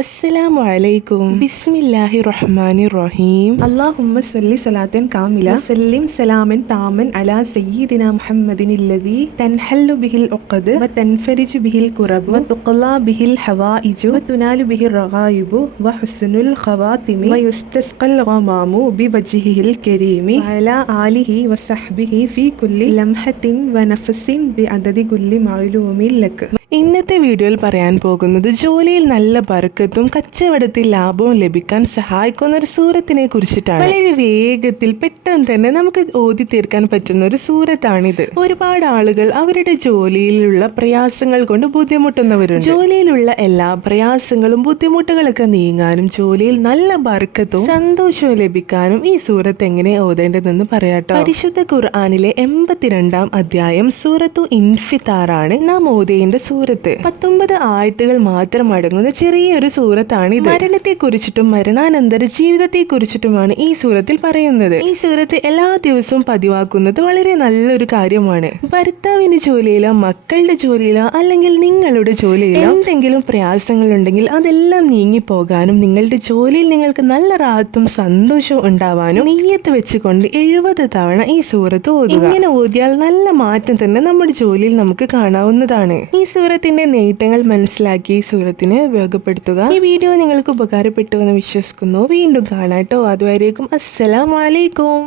അസ്സലാമു അലൈക്കും. ബിസ്മില്ലാഹിർ റഹ്മാനിർ റഹീം. അല്ലാഹുമ്മ സ്വല്ലി സ്വലാത്തൻ കാമില വസല്ലിം സലാമൻ താമൻ അലാ സയ്യിദിനാ മുഹമ്മദിനില്ലദീ തൻഹല്ലു ബിഹിൽ ഉഖദ് വതൻഫരിജു ബിഹിൽ കുറബ് വതുഖ്ലാ ബിഹിൽ ഹവായിജു വതുനാലു ബിഹിർ റഗായിബു വഹുസ്നുൽ ഖവാതിമി വയുസ്തസ്ഖൽ ഗമാമു ബിവജ്ഹിഹിൽ കരീമി വഅലാ ആലിഹി വസഹ്ബിഹി ഫീ കുല്ലി ലംഹത്തിൻ വനഫസിൻ ബിഅദദി കുല്ലി മഅലൂമിൻ ലക്. ഇന്നത്തെ വീഡിയോയിൽ പറയാൻ പോകുന്നത് ജോലിയിൽ നല്ല ബർക്കത്തും കച്ചവടത്തിൽ ലാഭവും ലഭിക്കാൻ സഹായിക്കുന്ന ഒരു സൂറത്തിനെ കുറിച്ചിട്ടാണ്. വളരെ വേഗത്തിൽ പെട്ടെന്ന് തന്നെ നമുക്ക് ഓതി തീർക്കാൻ പറ്റുന്ന ഒരു സൂറത്താണിത്. ഒരുപാട് ആളുകൾ അവരുടെ ജോലിയിലുള്ള പ്രയാസങ്ങൾ കൊണ്ട് ബുദ്ധിമുട്ടുന്നവരുണ്ട്. ജോലിയിലുള്ള എല്ലാ പ്രയാസങ്ങളും ബുദ്ധിമുട്ടുകളൊക്കെ നീങ്ങാനും ജോലിയിൽ നല്ല ബർക്കത്തും സന്തോഷവും ലഭിക്കാനും ഈ സൂറത്ത് എങ്ങനെ ഓതേണ്ടതെന്ന് പറയാട്ടോ. പരിശുദ്ധ ഖുർആനിലെ 82-ാം അധ്യായം സൂറത്തു ഇൻഫിത്താറാണ് നാം ഓതേണ്ട സൂറത്ത്. 19 ആയത്തുകൾ മാത്രം അടങ്ങുന്ന ചെറിയൊരു സൂറത്താണിത്. മരണത്തെ കുറിച്ചിട്ടും മരണാനന്തര ജീവിതത്തെ കുറിച്ചിട്ടുമാണ് ഈ സൂറത്തിൽ പറയുന്നത്. ഈ സൂറത്ത് എല്ലാ ദിവസവും പതിവാക്കുന്നത് വളരെ നല്ലൊരു കാര്യമാണ്. ഭർത്താവിന്റെ ജോലിയിലോ മക്കളുടെ ജോലിയിലോ അല്ലെങ്കിൽ നിങ്ങളുടെ ജോലിയിലോ എന്തെങ്കിലും പ്രയാസങ്ങൾ ഉണ്ടെങ്കിൽ അതെല്ലാം നീങ്ങിപ്പോകാനും നിങ്ങളുടെ ജോലിയിൽ നിങ്ങൾക്ക് നല്ല റാഹത്തും സന്തോഷവും ഉണ്ടാവാനും നിയ്യത്ത് വെച്ചുകൊണ്ട് 70 തവണ ഈ സൂറത്ത് ഓതുക. ഇങ്ങനെ ഓതിയാൽ നല്ല മാറ്റം തന്നെ നമ്മുടെ ജോലിയിൽ നമുക്ക് കാണാവുന്നതാണ്. ഈ സൂറത്തിന്റെ നേട്ടങ്ങൾ മനസ്സിലാക്കി ഈ സൂറത്തിനെ ഉപയോഗപ്പെടുത്തുക. ഈ വീഡിയോ നിങ്ങൾക്ക് ഉപകാരപ്പെട്ടു എന്ന് വിശ്വസിക്കുന്നു. വീണ്ടും കാണാട്ടോ. അതുവരേക്കും അസ്സലാമു അലൈക്കും.